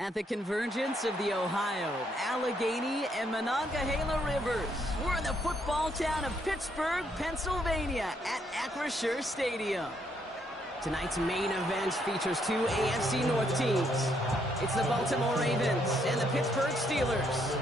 At the convergence of the Ohio, Allegheny, and Monongahela Rivers, we're in the football town of Pittsburgh, Pennsylvania at Acrisure Stadium. Tonight's main event features two AFC North teams. It's the Baltimore Ravens and the Pittsburgh Steelers.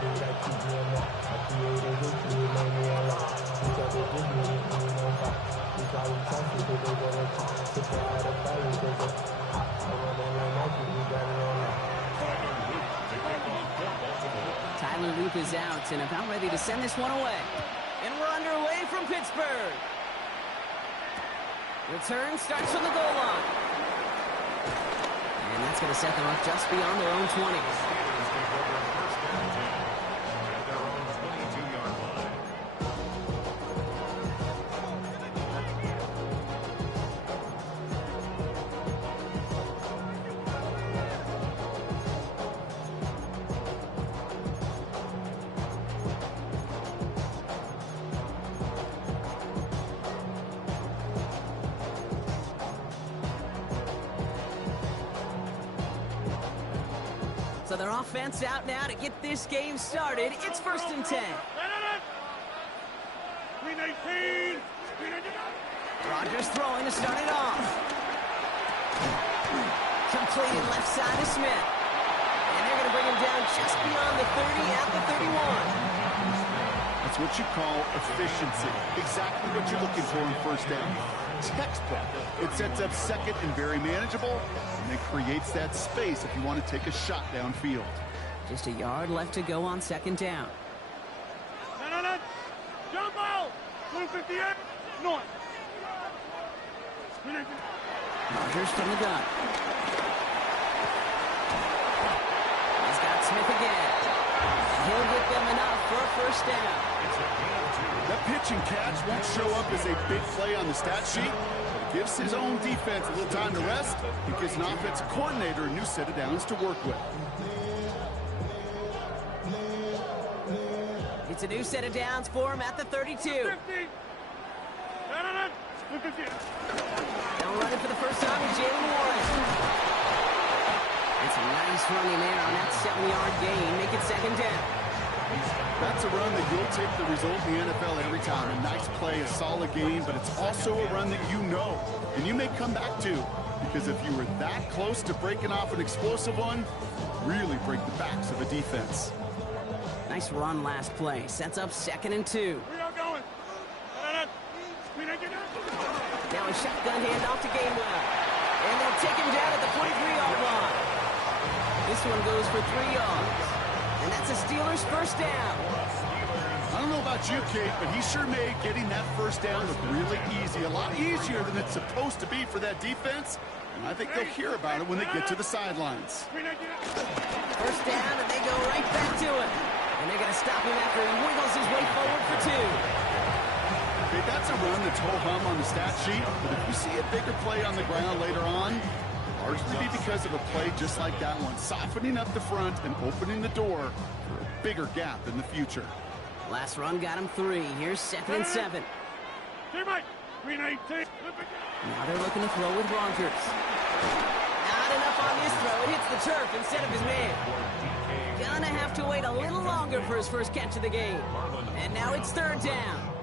Tyler Luke is out and about ready to send this one away. And we're underway from Pittsburgh. Return starts from the goal line. And that's going to set them up just beyond their own 20. So their offense out now to get this game started. It's 1st and 10. Rodgers throwing to start it off. Completed left side to Smith. And they're going to bring him down just beyond the 30 at the 31. That's what you call efficiency. Exactly what you're looking for in first down. Textbook. It sets up second and very manageable, and it creates that space if you want to take a shot downfield. Just a yard left to go on 2nd down. Jump ball! 258 north. Rodgers from the gun. He's got Smith again. He'll get them enough for a 1st down. That pitch and catch won't show up as a big play on the stat sheet, but it gives his own defense a little time to rest. It gives an offensive coordinator a new set of downs to work with. It's a new set of downs for him at the 32. 50. They'll run it for the first time with Jalen Warren. It's a nice run in there on that 7-yard gain. Make it 2nd down. That's a run that you'll take the result in the NFL every time. A nice play, a solid game, but it's also a run that you know, and you may come back to, because if you were that close to breaking off an explosive one, really break the backs of a defense. Nice run last play. Sets up 2nd and 2. We are going. Now a shotgun handoff to Gainwell. And they'll take him down at the 43-yard line. This one goes for 3 yards. And that's a Steelers 1st down. I don't know about you, Kate, but he sure made getting that 1st down look really easy. A lot easier than it's supposed to be for that defense. And I think they'll hear about it when they get to the sidelines. 1st down, and they go right back to it. And they're going to stop him after he wiggles his way forward for 2. Okay, that's a run that's ho-hum on the stat sheet. But if you see a bigger play on the ground later on, largely be because of a play just like that one, softening up the front and opening the door for a bigger gap in the future. Last run got him 3. Here's 2nd and 7. Now they're looking to throw with Rodgers. Not enough on this throw. It hits the turf instead of his man. Gonna have to wait a little longer for his first catch of the game. And now it's 3rd down.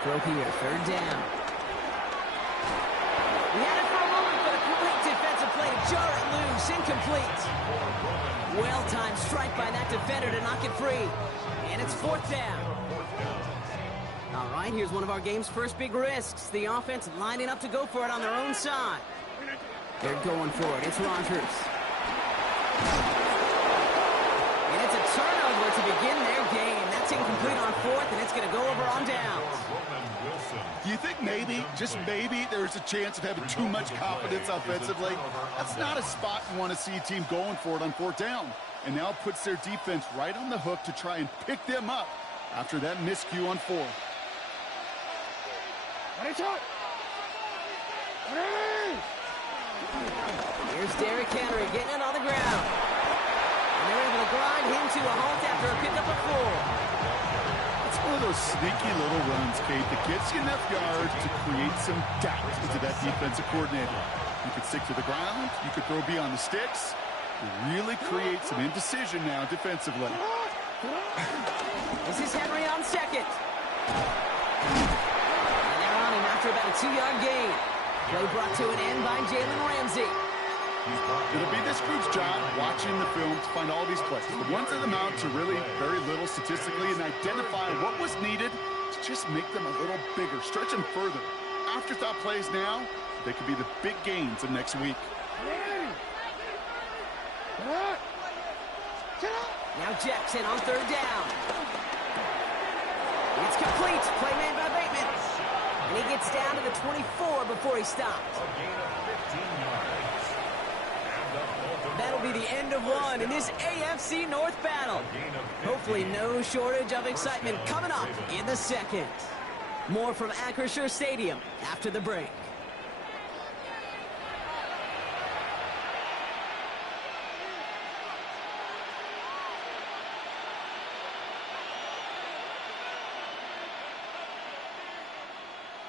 Throw here, 3rd down. He had it for a moment, but a great defensive play to jar it loose, incomplete. Well-timed strike by that defender to knock it free. And it's 4th down. All right, here's one of our game's first big risks. The offense lining up to go for it on their own side. They're going for it. It's Rodgers. And it's a turnover to begin their game. That's incomplete on 4th, and it's going to go over on downs. Do you think maybe, just maybe, there's a chance of having too much confidence offensively? That's not a spot you want to see a team going for it on 4th down. And now puts their defense right on the hook to try and pick them up after that miscue on 4th. Here's Derrick Henry getting it on the ground. And they're able to grind him to a halt after a pickup of 4. It's one of those sneaky little runs, Kate, that gets you enough yards to create some doubt into that defensive coordinator. You could stick to the ground. You could throw beyond the sticks. You really create some indecision now defensively. This is Henry on second. And they're on him after about a 2-yard gain. Play brought to an end by Jalen Ramsey. It'll be this group's job watching the film to find all these plays. The ones that amount to really very little statistically and identify what was needed to just make them a little bigger, stretch them further. Afterthought plays now, they could be the big gains of next week. Now Jackson on third down. It's complete. Play made by Bateman. And he gets down to the 24 before he stopped. That'll be the end of one in this AFC North battle. Hopefully no shortage of excitement coming up in the second. More from Acrisure Stadium after the break.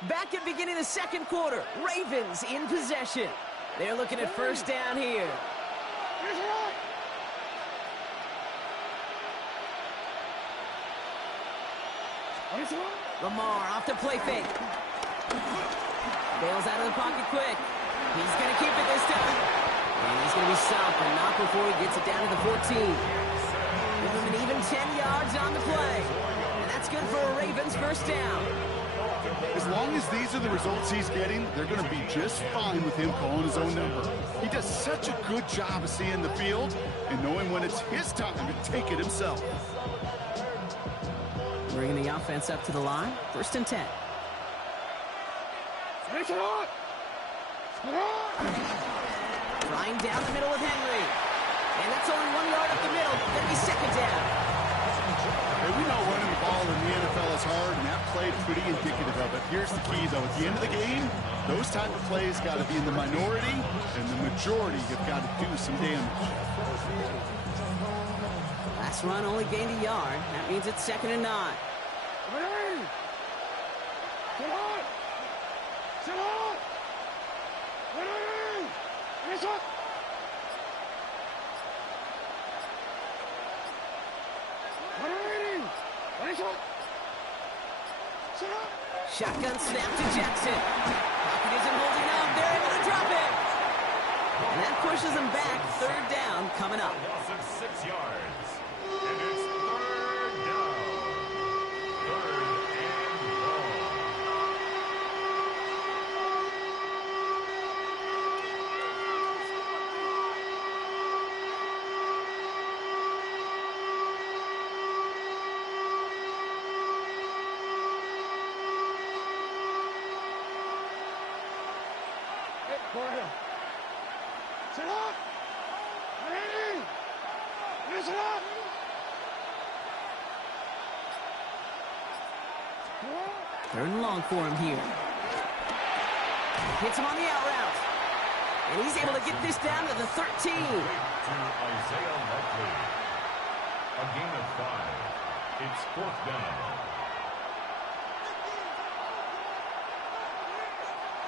Back at beginning of the second quarter, Ravens in possession. They're looking at first down here. Lamar off the play fake. Bails out of the pocket quick. He's going to keep it this time. And he's going to be stopped, but not before he gets it down to the 14. Give him an even 10 yards on the play. And that's good for a Ravens first down. As long as these are the results he's getting, they're going to be just fine with him calling his own number. He does such a good job of seeing the field and knowing when it's his time to take it himself. Bringing the offense up to the line. First and 10. Flying down the middle with Henry. And that's only 1 yard up the middle. That'll be second down. Hey, we know running the ball in the NFL is hard, and that play pretty indicative of it. Here's the key, though. At the end of the game, those type of plays got to be in the minority, and the majority have got to do some damage. Last run only gained a yard. That means it's 2nd and 9. Shotgun snap to Jackson. Pocket isn't holding up. They're able to drop it. And that pushes them back. Third down coming up. Loss of 6 yards. And it's third down. Third and long. Third and long for him here. Hits him on the out route. And he's able to get this down to the 13. To Isaiah Likely. A gain of 5. It's 4th down.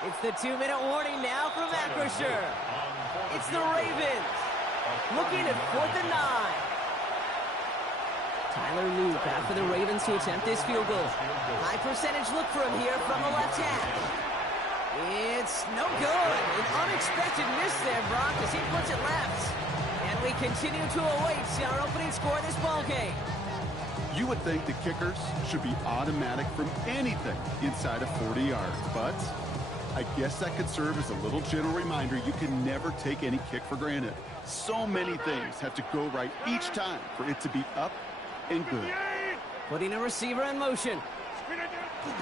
It's the 2-minute warning now from Acrisure. It's the Ravens. Looking at 4th and 9. Tyler Loop out for the Ravens to attempt this field goal. High percentage look for him here from the left hash. It's no good. An unexpected miss there, Brock, as he puts it left. And we continue to await our opening score of this ballgame. You would think the kickers should be automatic from anything inside of 40 yards, but I guess that could serve as a little gentle reminder you can never take any kick for granted. So many things have to go right each time for it to be up and good. Putting a receiver in motion.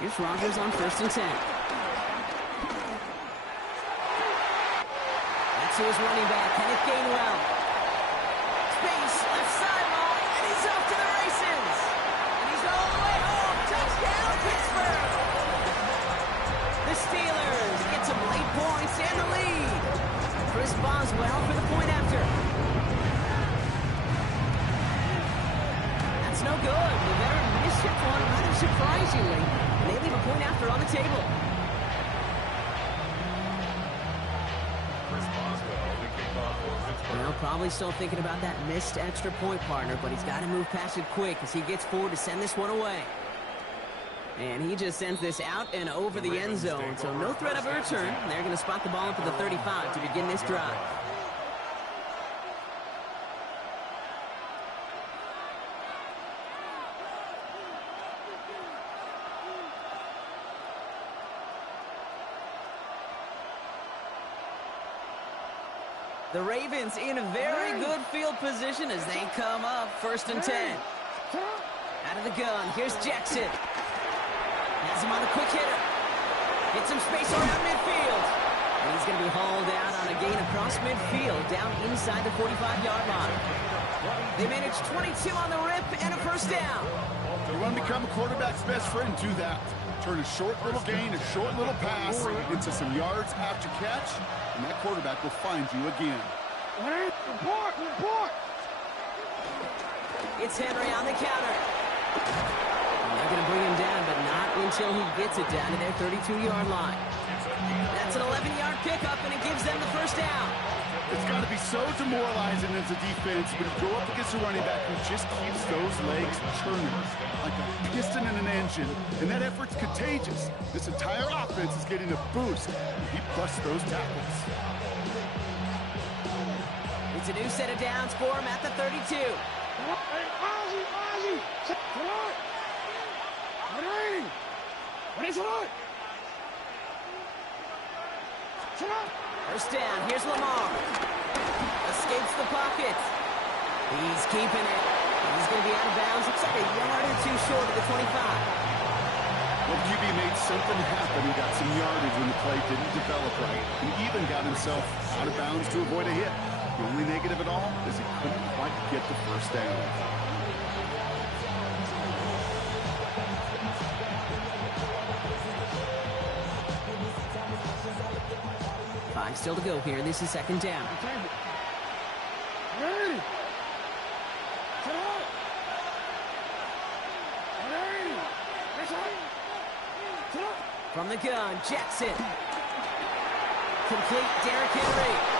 Here's Rogers on 1st and 10. That's to his running back, Kenneth Gainwell. Space, left sideline, and he's off to the races. And he's all the way home. Touchdown, Pittsburgh. The Steelers get some late points and the lead. Chris Boswell for the point after. That's no good. The veteran missed chip one rather surprisingly. And they leave a point after on the table. Well, probably still thinking about that missed extra point, partner, but he's got to move past it quick as he gets forward to send this one away. And he just sends this out and over the end zone, so no threat of a return. They're going to spot the ball up at the 35 to begin this drive. The Ravens in a very good field position as they come up 1st and 10. Out of the gun, here's Jackson. Has him on a quick hitter. Gets some space around midfield. And he's going to be hauled down on a gain across midfield, down inside the 45-yard line. They managed 22 on the rip and a 1st down. You want to become a quarterback's best friend, do that. Turn a short little gain, a short little pass into some yards after catch, and that quarterback will find you again. Report! It's Henry on the counter. They're going to bring him down, but not until he gets it down to their 32-yard line. That's an 11-yard pickup, and it gives them the 1st down. It's got to be so demoralizing as a defense when you go up against a running back who just keeps those legs churning like a piston in an engine, and that effort's contagious. This entire offense is getting a boost. He busts those tackles. It's a new set of downs for him at the 32. First down, here's Lamar. Escapes the pocket. He's keeping it. He's going to be out of bounds. Looks like a yard or two short of the 25. Well, QB made something happen. He got some yardage when the play didn't develop right. He even got himself out of bounds to avoid a hit. The only negative at all is he couldn't quite get the 1st down. Five still to go here. This is 2nd down. From the gun, Jackson. Complete, Derrick Henry.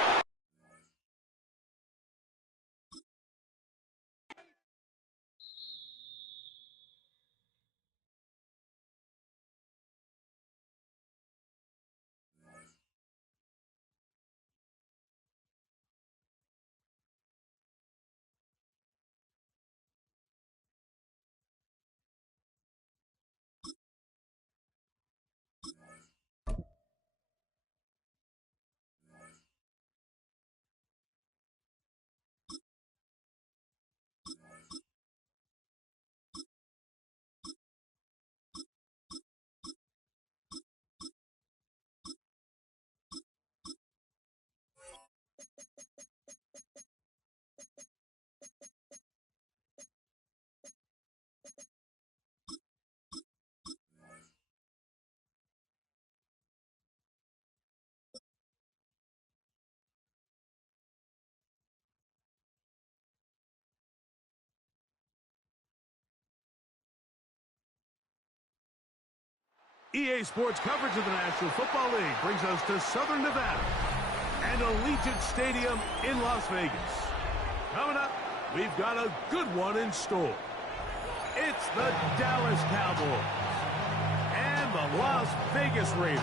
EA Sports coverage of the National Football League brings us to Southern Nevada and Allegiant Stadium in Las Vegas. Coming up, we've got a good one in store. It's the Dallas Cowboys and the Las Vegas Raiders.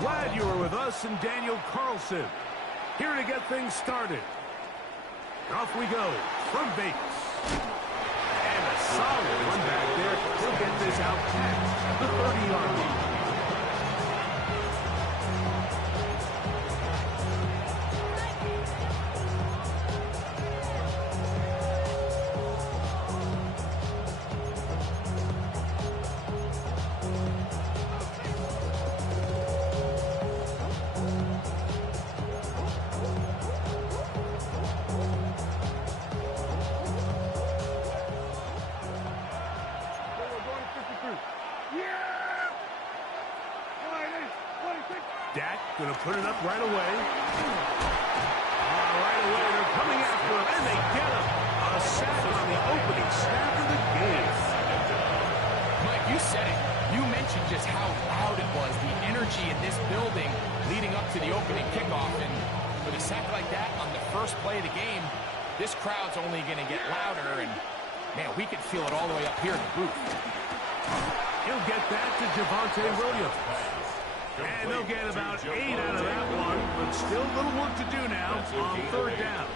Glad you were with us and Daniel Carlson. Here to get things started. Off we go from Vegas. And a solid run back there. He'll get this out past the 30-yard line. Going to put it up right away. Right away, they're coming after him, and they get him. A sack on the opening snap of the game. Mike, you said it. You mentioned just how loud it was, the energy in this building leading up to the opening kickoff. And with a sack like that on the first play of the game, this crowd's only going to get louder. And, man, we can feel it all the way up here in the booth. He'll get that to Javonte Williams. And they'll get about 8 out of that one, but still a little work to do now on third down.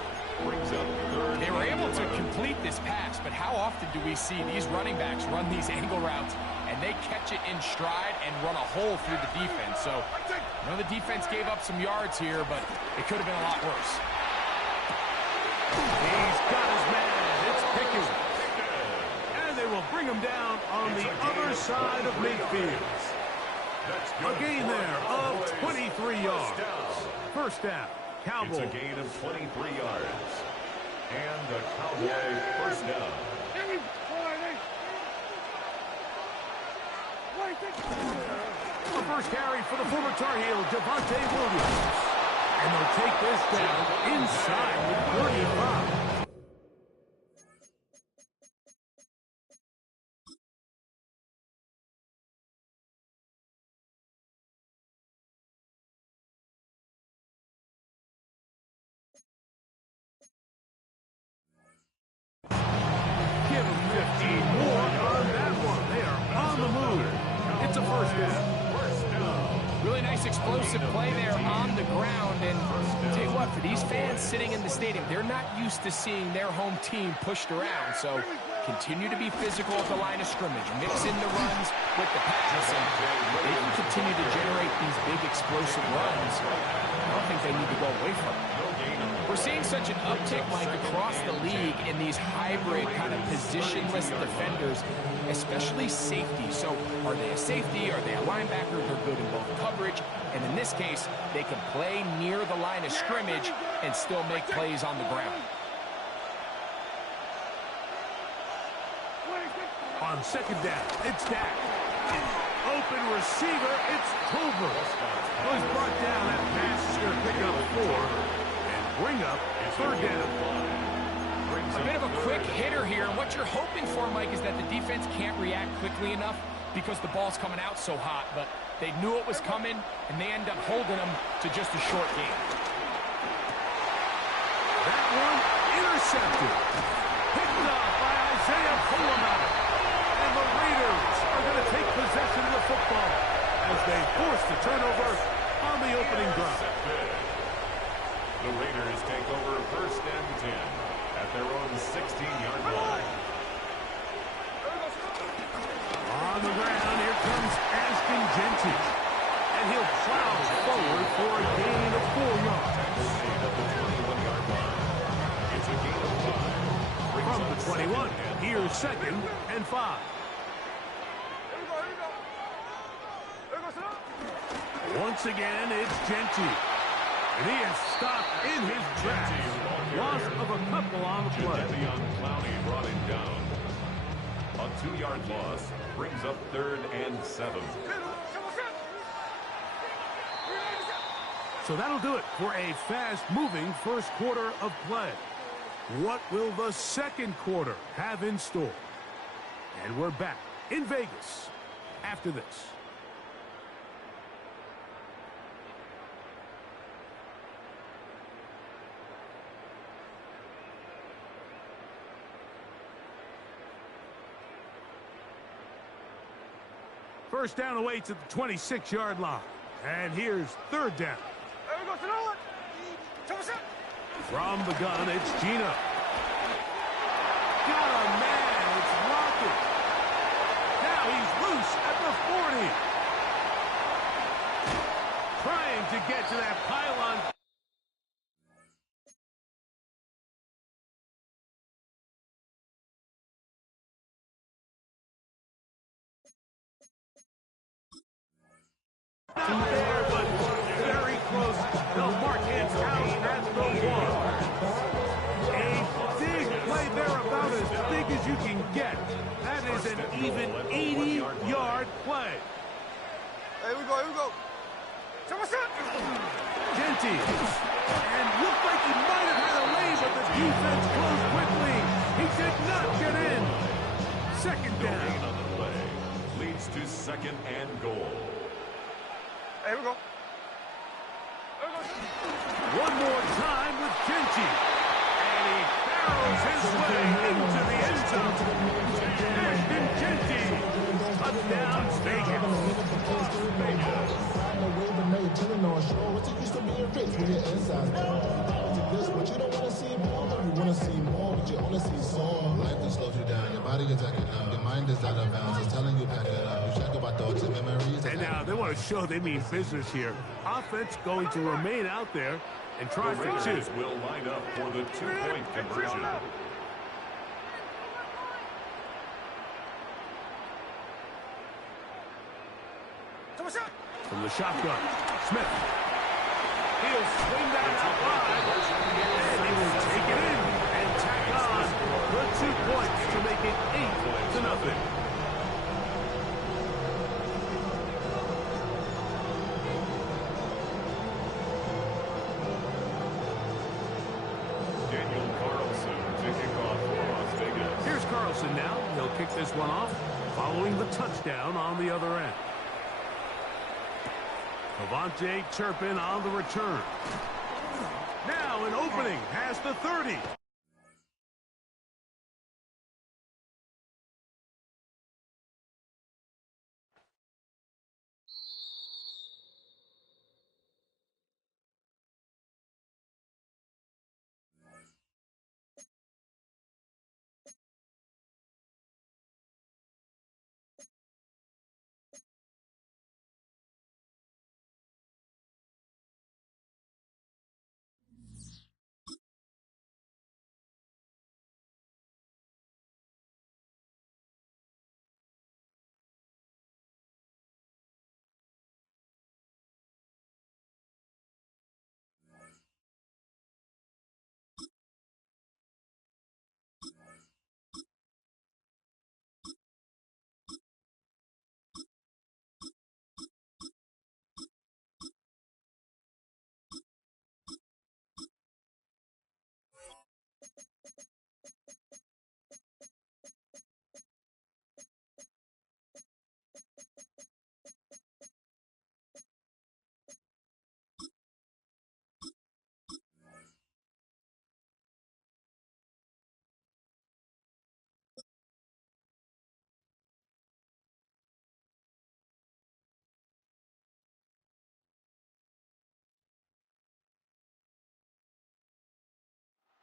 They were able to complete this pass, but how often do we see these running backs run these angle routes and they catch it in stride and run a hole through the defense? So, I know the defense gave up some yards here, but it could have been a lot worse. He's got his man. It's Pickens. And they will bring him down on the other side of midfield. A gain there of 23 yards. First down, Cowboys. It's a gain of 23 yards. And the Cowboy first down. The first carry for the former Tar Heel, Javonte Williams. And they'll take this down inside the 35. Give them 15 more on that one. They are on the move. It's a first down. Really nice explosive play there on the ground. And I'll tell you what, for these fans sitting in the stadium, they're not used to seeing their home team pushed around. So continue to be physical at the line of scrimmage. Mix in the runs with the pass. And they can continue to generate these big explosive runs. I don't think they need to go away from it. We're seeing such an uptick, Mike, across the league in these hybrid kind of positionless defenders, especially safety. So are they a safety? Are they a linebacker? They're good in both coverage. And in this case, they can play near the line of scrimmage and still make plays on the ground. On second down, it's Dak. Open receiver, it's Tolbert. He's brought down. That pass is going to pick up 4 and bring up third down. A bit of a quick hitter here, and what you're hoping for, Mike, is that the defense can't react quickly enough because the ball's coming out so hot, but they knew it was coming, and they end up holding them to just a short game. That one intercepted. Picked off by Isaiah Pullman. And the Raiders are going to take possession of the football as they force the turnover on the opening drive. The Raiders take over first and 10 at their own 16-yard line. On the ground, here comes Ashton Genty. And he'll plow forward for a gain of 4 yards. At the 21-yard line. It's a gain of 5. From the 21, here's second and 5. Once again, it's Genty. And he is stopped in his tracks. Loss of a couple on the play. Clowney brought him down. A 2-yard loss brings up third and 7. So that'll do it for a fast-moving first quarter of play. What will the second quarter have in store? And we're back in Vegas after this. First down awaits at the 26-yard line. And here's third down. From the gun, it's Gino. Got a man. It's Rocket. Now he's loose at the 40. Trying to get to that pylon. Not there, but very close. They'll mark it out at the 1. A big play there, about as big as you can get. That is an even 80-yard play. Hey, here we go. Genty. And looked like he might have had a lane, but the defense closed quickly. He did not get in. Second down. On the play. Leads to second and goal. Here we go. One more time with Genty. And he barrels his way into the end zone. Ashton Genty. Touchdown, Vegas. Life just slows you down. Your body is acting up. Your mind is out of bounds. It's telling you pack it up. You check about thoughts and memories. And now they want to show they mean business here. Offense going to remain out there and try The for two. Raiders will line up for the two-point conversion. From the shotgun, Smith. He'll swing that out wide, and he will take it in and tack on the 2 points to make it 8-0. Daniel Carlson to kick off for Las Vegas. Here's Carlson now. He'll kick this one off, following the touchdown on the other end. Avante Turpin on the return. Now an opening past the 30.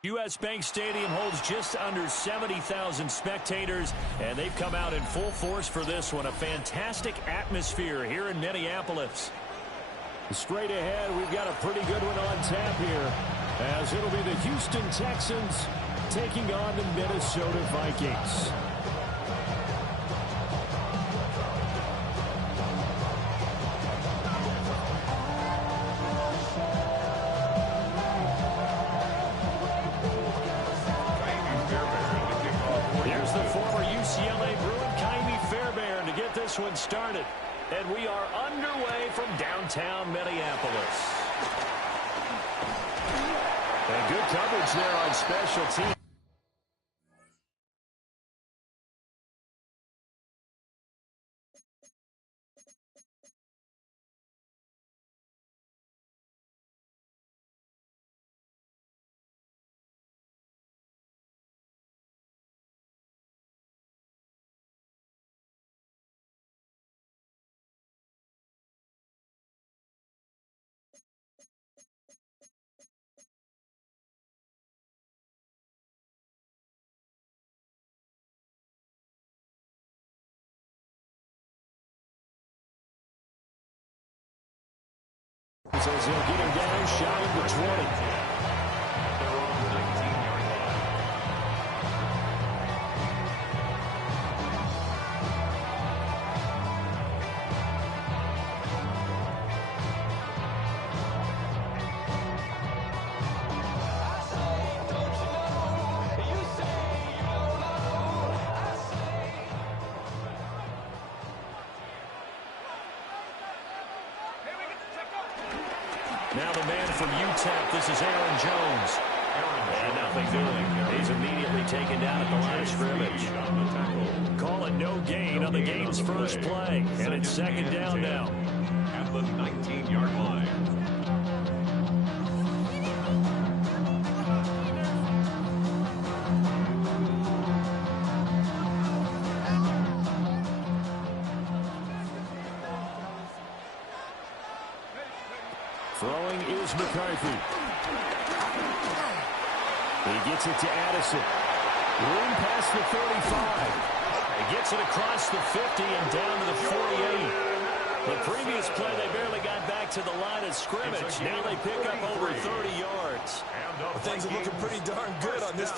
U.S. Bank Stadium holds just under 70,000 spectators, and they've come out in full force for this one. A fantastic atmosphere here in Minneapolis. Straight ahead, we've got a pretty good one on tap here, as it'll be the Houston Texans taking on the Minnesota Vikings. One started, and we are underway from downtown Minneapolis. And good coverage there on special teams. Says he'll get him down, shot at the 20. Now the man from UTEP, this is Aaron Jones. And nothing doing. He's immediately taken down at the line of scrimmage. Call it no gain on the game's first play. And it's second down now. At the 19-yard line. Throwing is McCarthy. He gets it to Addison. Room past the 35. He gets it across the 50 and down to the 48. The previous play, they barely got back to the line of scrimmage. Now they pick up over 30 yards. Well, things are looking pretty darn good on this.